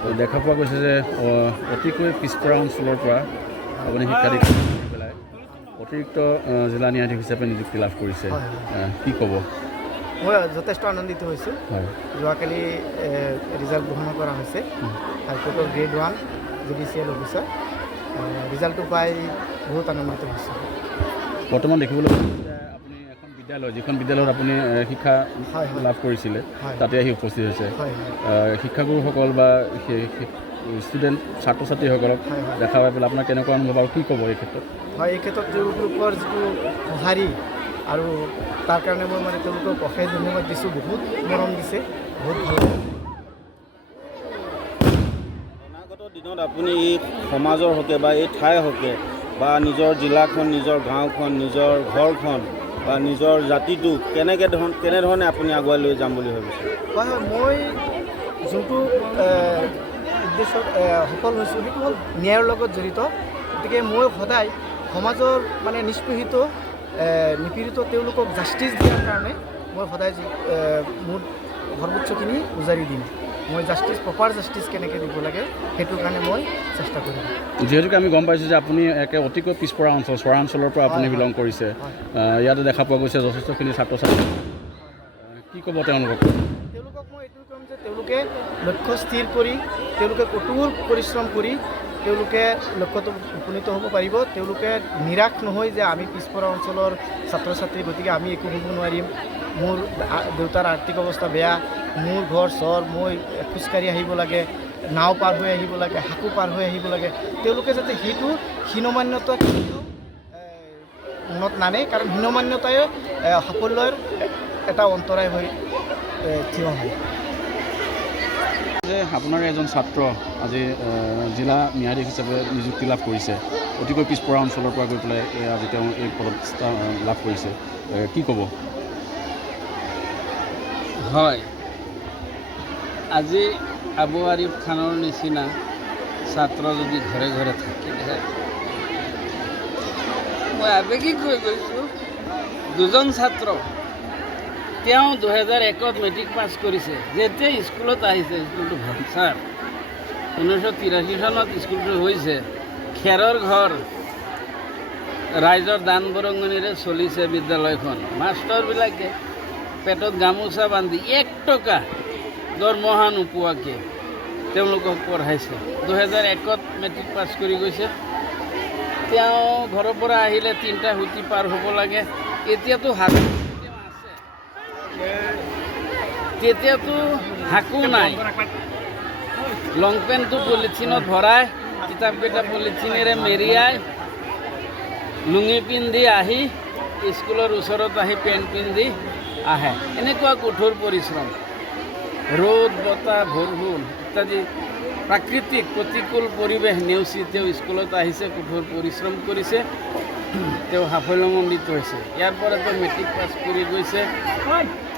দেখা পোৱা গৈছে যে অতিকৈ পিছপৰা অঞ্চলৰ পৰা আপুনি শিক্ষা দীক্ষা কৰি পেলাই অতিৰিক্ত জিলা ন্যায়াধীশ হিচাপে নিযুক্তি লাভ কৰিছে। কি ক'ব? মই যথেষ্ট আনন্দিত হৈছোঁ। যোৱাকালি ৰিজাল্ট ঘোষণা কৰা হৈছে হাইকোৰ্টৰ গ্ৰেড 1 জুডিচিয়েল অফিচাৰ। ৰিজাল্টটো পাই বহুত আনন্দিত হৈছোঁ। বৰ্তমান দেখিবলৈ পাইছোঁ যে আপুনি এখন বিদ্যালয়, যিখন বিদ্যালয়ত আপুনি শিক্ষা লাভ কৰিছিলে, তাতে আহি উপস্থিত হৈছে। শিক্ষাগুৰুসকল বা ষ্টুডেণ্ট ছাত্ৰ ছাত্ৰীসকলক দেখা পাই পেলাই আপোনাৰ কেনেকুৱা অনুভৱ আৰু কি ক'ব এই ক্ষেত্ৰত? হয়, এই ক্ষেত্ৰত তেওঁলোকৰ যিটো সঁহাৰি আৰু তাৰ কাৰণে মই তেওঁলোকক অশেষ ধন্যবাদ দিছোঁ। বহুত মৰম দিছে, বহুত ভাল লাগে। অনাগত দিনত আপুনি এই সমাজৰ হকে বা এই ঠাইৰ হকে বা নিজৰ জিলাখন, নিজৰ গাঁওখন, নিজৰ ঘৰখন বা নিজৰ জাতিটোক কেনেধৰণে আপুনি আগুৱাই লৈ যাম বুলি ভাবিছে? হয়, মই যোনটো উদ্দেশ্যত সফল হৈছোঁ সেইটো হ'ল ন্যায়ৰ লগত জড়িত। গতিকে মই সদায় সমাজৰ নিষ্পেষিত নিপীড়িত তেওঁলোকক জাষ্টিছ দিয়াৰ কাৰণে মই সদায় মোৰ সৰ্বোচ্চখিনি উজাৰি দিম। মই প্ৰপাৰ জাষ্টিছ কেনেকৈ দিব লাগে সেইটোৰ কাৰণে মই চেষ্টা কৰিম। যিহেতুকে আমি গম পাইছোঁ যে আপুনি অতিকৈ পিছপৰা অঞ্চল, চৰা অঞ্চলৰ পৰা আপুনি বিলং কৰিছে। ইয়াতে দেখা পোৱা গৈছে যথেষ্টখিনি ছাত্ৰ ছাত্ৰী। কি ক'ব তেওঁলোকক মই এইটো ক'ম যে তেওঁলোকে লক্ষ্য স্থিৰ কৰি তেওঁলোকে কঠোৰ পৰিশ্ৰম কৰি তেওঁলোকে লক্ষ্যত উপনীত হ'ব পাৰিব। তেওঁলোকে নিৰাশ নহয় যে আমি পিছপৰা অঞ্চলৰ ছাত্ৰ ছাত্ৰী, গতিকে আমি একো হ'ব নোৱাৰিম, মোৰ দেউতাৰ আৰ্থিক অৱস্থা বেয়া, মোৰ ঘৰ চহৰ, মই খোজকাঢ়ি আহিব লাগে, নাও পাৰ হৈ আহিব লাগে, হাকো পাৰ হৈ আহিব লাগে। তেওঁলোকে যাতে সেইটো হীনমান্যতা মনত নানে, কাৰণ হীনমান্যতাই সাফল্যৰ এটা অন্তৰায় হৈ থিয় হয়। যে আপোনাৰ এজন ছাত্ৰ আজি জিলা ন্যায়াধীশ হিচাপে নিযুক্তি লাভ কৰিছে, অতিকৈ পিছপৰা অঞ্চলৰ পৰা গৈ পেলাই আজি তেওঁ এই পদত লাভ কৰিছে, কি ক'ব? হয়, আজি আবু আৰিফ খানৰ নিচিনা ছাত্ৰ যদি ঘৰে ঘৰে থাকিলে, মই আৱেগিক হৈ গৈছোঁ। দুজন ছাত্ৰ, তেওঁ 2001ত মেট্ৰিক পাছ কৰিছে। যেতিয়া স্কুলত আহিছে, স্কুলটো ভাংচাৰ, 1983 চনত স্কুলটো হৈছে। খেৰৰ ঘৰ, ৰাইজৰ দান বৰঙণিৰে চলিছে বিদ্যালয়খন। মাষ্টৰবিলাকে পেটত গামোচা বান্ধি 1 টকা দৰমহা নোপোৱাকৈ তেওঁলোকক পঢ়াইছে। 2001ত মেট্ৰিক পাছ কৰি গৈছে। তেওঁ ঘৰৰ পৰা আহিলে 3টা সুঁতি পাৰ হ'ব লাগে। এতিয়াতো হাকো নাই, লং পেণ্টটো পলিথিনত ভৰাই, কিতাপকেইটা পলিথিনেৰে মেৰিয়াই, লুঙি পিন্ধি আহি স্কুলৰ ওচৰত আহি পেণ্ট পিন্ধি আহে। এনেকুৱা কঠোৰ পৰিশ্ৰম, ৰ'দ বতাহ বৰষুণ ইত্যাদি প্ৰাকৃতিক প্ৰতিকূল পৰিৱেশ নেওচি তেওঁ স্কুলত আহিছে, কঠোৰ পৰিশ্ৰম কৰিছে, তেওঁ সাফল্যমণ্ডিত হৈছে। ইয়াৰ পৰা তেওঁ মেট্ৰিক পাছ কৰি গৈছে,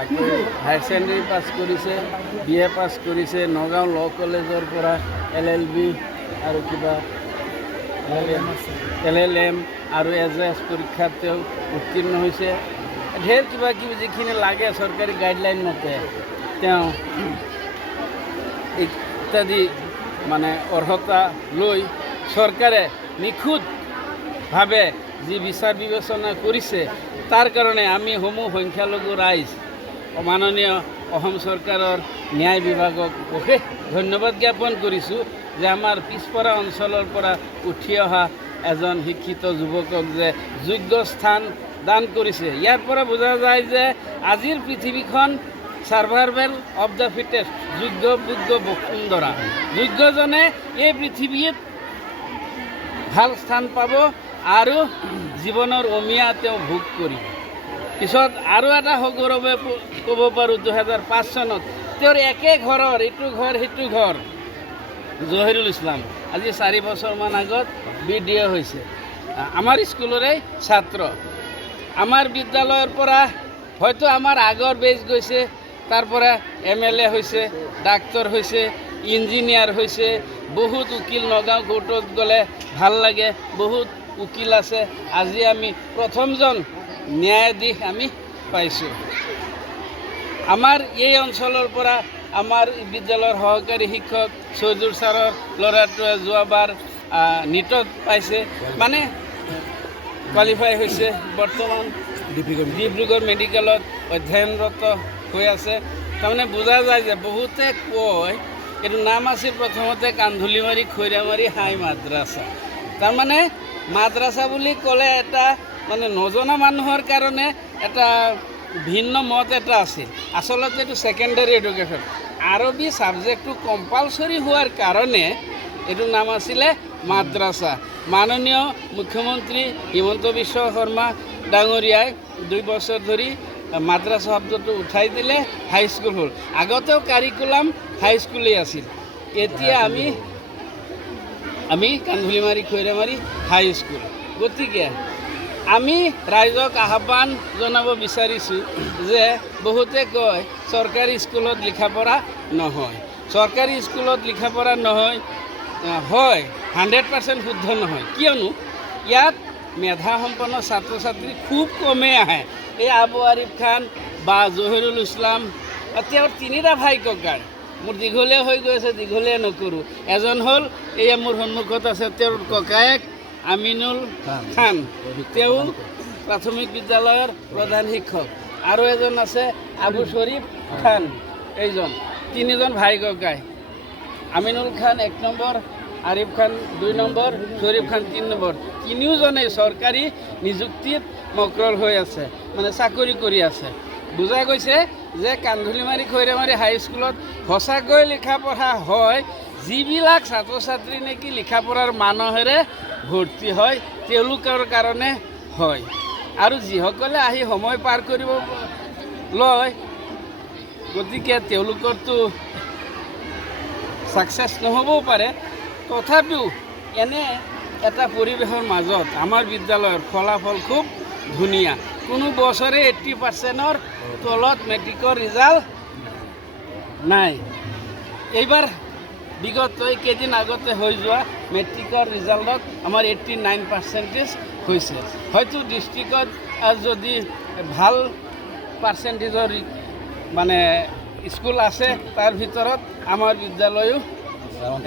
আকৌ হায়াৰ ছেকেণ্ডেৰী পাছ কৰিছে, BA পাছ কৰিছে, নগাঁও ল' কলেজৰ পৰা LLB আৰু কিবা LLM আৰু AJS পৰীক্ষাত তেওঁ উত্তীৰ্ণ হৈছে। ঢেৰ কিবা কিবি যিখিনি লাগে চৰকাৰী গাইডলাইন মতে তেওঁ ইত্যাদি অৰ্হতা লৈ চৰকাৰে নিখুঁতভাৱে যি বিচাৰ বিবেচনা কৰিছে, তাৰ কাৰণে আমি সমূহ সংখ্যালঘু ৰাইজ মাননীয় অসম চৰকাৰৰ ন্যায় বিভাগক অশেষ ধন্যবাদ জ্ঞাপন কৰিছোঁ যে আমাৰ পিছপৰা অঞ্চলৰ পৰা উঠি অহা এজন শিক্ষিত যুৱকক যে যোগ্য স্থান দান কৰিছে। ইয়াৰ পৰা বুজা যায় যে আজিৰ পৃথিৱীখন সাৰ্ভাইভেল অফ দ্য ফিটেষ্ট, যোগ্য যোগ্য বসুন্ধৰা। যোগ্যজনে এই পৃথিৱীত ভাল স্থান পাব আৰু জীৱনৰ অমিয়া তেওঁ ভোগ কৰিব। পিছত আৰু এটা সগৌৰৱে ক'ব পাৰোঁ, 2005 চনত তেওঁৰ একে ঘৰৰ, ইটো ঘৰ সিটো ঘৰ, জহিৰুল ইছলাম আজি 4 বছৰমান আগত BDO হৈছে, আমাৰ স্কুলৰে ছাত্ৰ। আমাৰ বিদ্যালয়ৰ পৰা হয়তো আমাৰ আগৰ বেজ গৈছে, তাৰ পৰা MLA হৈছে, ডাক্তৰ হৈছে, ইঞ্জিনিয়াৰ হৈছে, বহুত উকিল নগাঁও কোৰ্টত গ'লে ভাল লাগে, বহুত উকিল আছে। আজি আমি প্ৰথমজন ন্যায়াধীশ আমি পাইছোঁ। আমাৰ এই অঞ্চলৰ পৰা আমাৰ বিদ্যালয়ৰ সহকাৰী শিক্ষক চৌধুৰ ছাৰৰ ল'ৰাটোৱে যোৱাবাৰ নীটত পাইছে, মানে কোৱালিফাই হৈছে। বৰ্তমান ডিব্ৰুগড় মেডিকেলত অধ্যয়নৰত হৈ আছে। তাৰমানে বুজা যায় যে বহুতে কয় এইটো নাম আছিল প্ৰথমতে কান্ধুলিমাৰী খৈৰামাৰী হাই মাদ্ৰাছা। তাৰমানে মাদ্ৰাছা বুলি ক'লে এটা মানে নজনা মানুহৰ কাৰণে এটা ভিন্ন মত এটা আছিল। আচলতে এইটো ছেকেণ্ডাৰী এডুকেশ্যন। আৰবী ছাবজেক্টটো কম্পালচৰি হোৱাৰ কাৰণে এইটো নাম আছিলে মাদ্ৰাছা। মাননীয় মুখ্যমন্ত্ৰী হিমন্ত বিশ্ব শৰ্মা ডাঙৰীয়াই 2 বছৰ ধৰি মাদ্ৰাছা শব্দটো উঠাই দিলে, হাইস্কুল হ'ল। আগতেও কাৰিকুলাম হাইস্কুলেই আছিল। এতিয়া আমি কান্ধুলিমাৰী খৈৰামাৰী হাইস্কুল। গতিকে আমি ৰাইজক আহ্বান জনাব বিচাৰিছোঁ যে বহুতে কয় চৰকাৰী স্কুলত লিখা পঢ়া নহয়। চৰকাৰী স্কুলত লিখা পঢ়া নহয়, হয় 100% শুদ্ধ নহয়। কিয়নো ইয়াত মেধাসম্পন্ন ছাত্ৰ ছাত্ৰী খুব কমেই আহে। এই আবু আৰিফ খান বা জহিৰুল ইছলাম, তেওঁৰ 3টা ভাই ককাই। মোৰ দীঘলীয়া হৈ গৈ আছে, দীঘলীয়া নকৰোঁ। এজন হ'ল এয়া মোৰ সন্মুখত আছে, তেওঁৰ ককায়েক আমিনুল খান, তেওঁ প্ৰাথমিক বিদ্যালয়ৰ প্ৰধান শিক্ষক। আৰু এজন আছে আবু শ্বৰীফ খান, এইজন 3জন ভাই ককাই। আমিনুল খান 1 নম্বৰ, আৰিফ খান 2 নম্বৰ, শ্বৰীফ খান 3 নম্বৰ। 3জনেই চৰকাৰী নিযুক্তিত মক্ৰল হৈ আছে, মানে চাকৰি কৰি আছে। বুজা গৈছে যে কান্ধুলিমাৰী খৈৰামাৰী হাইস্কুলত সঁচাকৈ লিখা পঢ়া হয়। যিবিলাক ছাত্ৰ ছাত্ৰী নেকি লিখা পঢ়াৰ মানহেৰে ভৰ্তি হয় তেওঁলোকৰ কাৰণে হয়। আৰু যিসকলে আহি সময় পাৰ কৰিব লয়, গতিকে তেওঁলোকৰতো ছাকচেছ নহ'বও পাৰে। তথাপিও এনে এটা পৰিৱেশৰ মাজত আমাৰ বিদ্যালয়ৰ ফলাফল খুব ধুনীয়া। কোনো বছৰে 80%ৰ তলত মেট্ৰিকৰ ৰিজাল্ট নাই। এইবাৰ বিগত কেইদিন আগতে হৈ যোৱা মেট্ৰিকৰ ৰিজাল্টত আমাৰ 89% হৈছে। হয়তো ডিষ্ট্ৰিক্টত যদি ভাল পাৰ্চেণ্টেজৰ মানে স্কুল আছে, তাৰ ভিতৰত আমাৰ বিদ্যালয়ো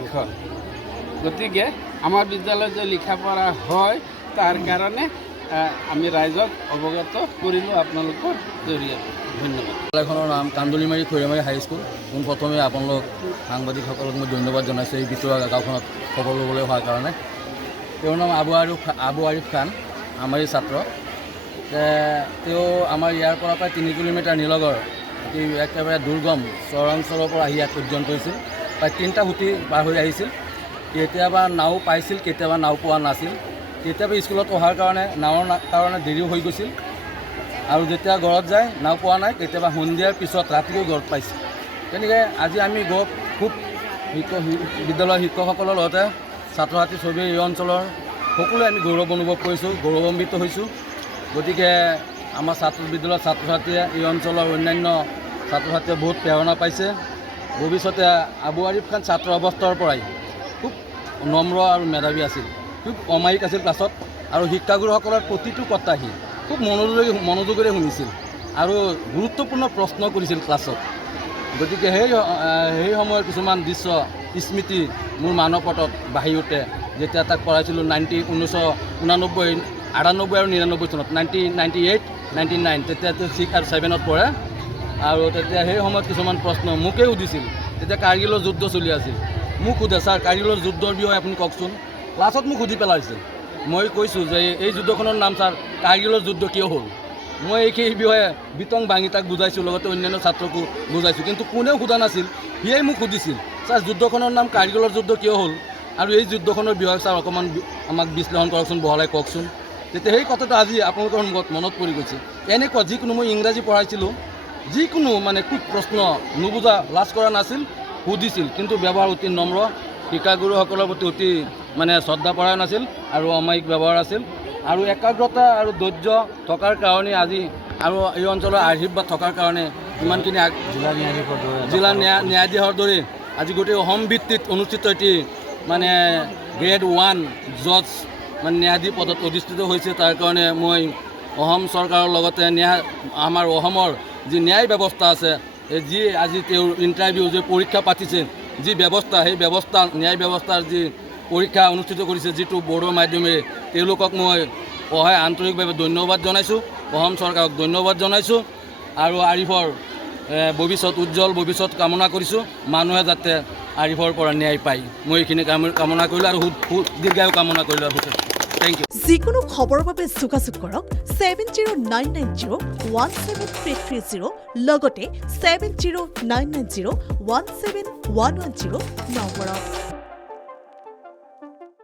এখন। গতিকে আমাৰ বিদ্যালয়ত যে লিখা পঢ়া হয় তাৰ কাৰণে আমি ৰাইজক অৱগত কৰিলোঁ আপোনালোকৰ জৰিয়তে। ধন্যবাদ। বিদ্যালয়খনৰ নাম কান্ধুলিমাৰী খৈৰামাৰী হাইস্কুল। পোনপ্ৰথমে আপোনালোক সাংবাদিকসকলক মই ধন্যবাদ জনাইছোঁ এই ভিতৰুৱা গাঁওখনত খবৰ ল'বলৈ হোৱাৰ কাৰণে। তেওঁৰ নাম আবু আৰিফ খান, আমাৰেই ছাত্ৰ। তেওঁ আমাৰ ইয়াৰ পৰা প্ৰায় 3 কিলোমিটাৰ নিলগৰ একেবাৰে দুৰ্গম চৰাঞ্চলৰ পৰা আহি ইয়াত অধ্যয়ন কৰিছিল। প্ৰায় 3টা সুঁতি পাৰ হৈ আহিছিল। কেতিয়াবা নাও পাইছিল, কেতিয়াবা নাও পোৱা নাছিল। কেতিয়াবা স্কুলত অহাৰ কাৰণে নাৱৰ কাৰণে দেৰিও হৈ গৈছিল। আৰু যেতিয়া ঘৰত যায় নাও পোৱা নাই, কেতিয়াবা সন্ধিয়াৰ পিছত ৰাতিও ঘৰত পাইছিল। তেনেকৈ আজি আমি খুব বিদ্যালয়ৰ শিক্ষকসকলৰ লগতে ছাত্ৰ ছাত্ৰী চবেই এই অঞ্চলৰ সকলোৱে আমি গৌৰৱ অনুভৱ কৰিছোঁ, গৌৰৱান্বিত হৈছোঁ। গতিকে আমাৰ বিদ্যালয়ৰ ছাত্ৰ ছাত্ৰীয়ে এই অঞ্চলৰ অন্যান্য ছাত্ৰ ছাত্ৰীয়ে বহুত প্ৰেৰণা পাইছে। ভৱিষ্যতে আবু আৰিফ খান ছাত্ৰ অৱস্থাৰ পৰাই খুব নম্ৰ আৰু মেধাৱী আছিল, খুব অমায়িক আছিল ক্লাছত। আৰু শিক্ষাগুৰুসকলৰ প্ৰতিটো কথা সি খুব মনোযোগেৰে শুনিছিল আৰু গুৰুত্বপূৰ্ণ প্ৰশ্ন কৰিছিল ক্লাছত। গতিকে সেই সময়ৰ কিছুমান দৃশ্য স্মৃতি মোৰ মানপটত বাঢ়ি উঠে। যেতিয়া তাক পঢ়াইছিলোঁ 1999, 98 আৰু 99 চনত, 1998, 99, তেতিয়া 6 আৰু 7ত পঢ়ে। আৰু তেতিয়া সেই সময়ত কিছুমান প্ৰশ্ন মোকেই সুধিছিল। তেতিয়া কাৰ্গিলৰ যুদ্ধ চলি আছিল। মোক সোধে, ছাৰ কাৰ্গিলৰ যুদ্ধৰ বিষয়ে আপুনি কওকচোন। ক্লাছত মোক সুধি পেলাইছিল। মই কৈছোঁ যে এই যুদ্ধখনৰ নাম ছাৰ কাৰ্গিলৰ যুদ্ধ কিয় হ'ল। মই এই বিষয়ে বিতং ভাঙি তাক বুজাইছোঁ, লগতে অন্যান্য ছাত্ৰকো বুজাইছোঁ। কিন্তু কোনেও সোধা নাছিল, সিয়েই মোক সুধিছিল, ছাৰ যুদ্ধখনৰ নাম কাৰ্গিলৰ যুদ্ধ কিয় হ'ল আৰু এই যুদ্ধখনৰ বিষয়ে ছাৰ অকণমান আমাক বিশ্লেষণ কৰকচোন, বহলাই কওকচোন। তেতিয়া সেই কথাটো আজি আপোনালোকৰ মনত পৰি গৈছে। এনেকুৱা যিকোনো মই ইংৰাজী পঢ়াইছিলোঁ, যিকোনো মানে খুব প্ৰশ্ন নুবুজা লাজ কৰা নাছিল, সুধিছিল। কিন্তু ব্যৱহাৰ অতি নম্ৰ, শিক্ষাগুৰুসকলৰ প্ৰতি অতি মানে শ্ৰদ্ধাপৰায়ণ আছিল আৰু অমায়িক ব্যৱহাৰ আছিল। আৰু একাগ্ৰতা আৰু ধৈৰ্য থকাৰ কাৰণে আজি আৰু এই অঞ্চলৰ আশীৰ্বাদ থকাৰ কাৰণে ইমানখিনি জিলা ন্যায়াধীশৰ দৰে আজি গোটেই অসম ভিত্তিত অনুষ্ঠিত এটি মানে গ্ৰেড 1 জজ মানে ন্যায়াধীশ পদত অধিষ্ঠিত হৈছে। তাৰ কাৰণে মই অসম চৰকাৰৰ লগতে আমাৰ অসমৰ যি ন্যায় ব্যৱস্থা আছে যি আজি তেওঁৰ ইণ্টাৰভিউ যে পৰীক্ষা পাতিছে যি ব্যৱস্থা সেই ব্যৱস্থা ন্যায় ব্যৱস্থাৰ যি পৰীক্ষা অনুষ্ঠিত কৰিছে যিটো বড়ো মাধ্যমেৰে তেওঁলোকক মই অহায় আন্তৰিকভাৱে ধন্যবাদ জনাইছোঁ অসম চৰকাৰক ধন্যবাদ জনাইছোঁ আৰু আৰিফৰ ভৱিষ্যত উজ্জ্বল ভৱিষ্যত কামনা কৰিছোঁ মানুহে যাতে আৰিফৰ পৰা ন্যায় পায় মই এইখিনি কামনা কৰিলোঁ আৰু দীৰ্ঘায়ু কামনা কৰিলোঁ আৰু থেংক ইউ যিকোনো খবৰৰ বাবে যোগাযোগ কৰক 7099017330 লগতে 7099017110 নম্বৰত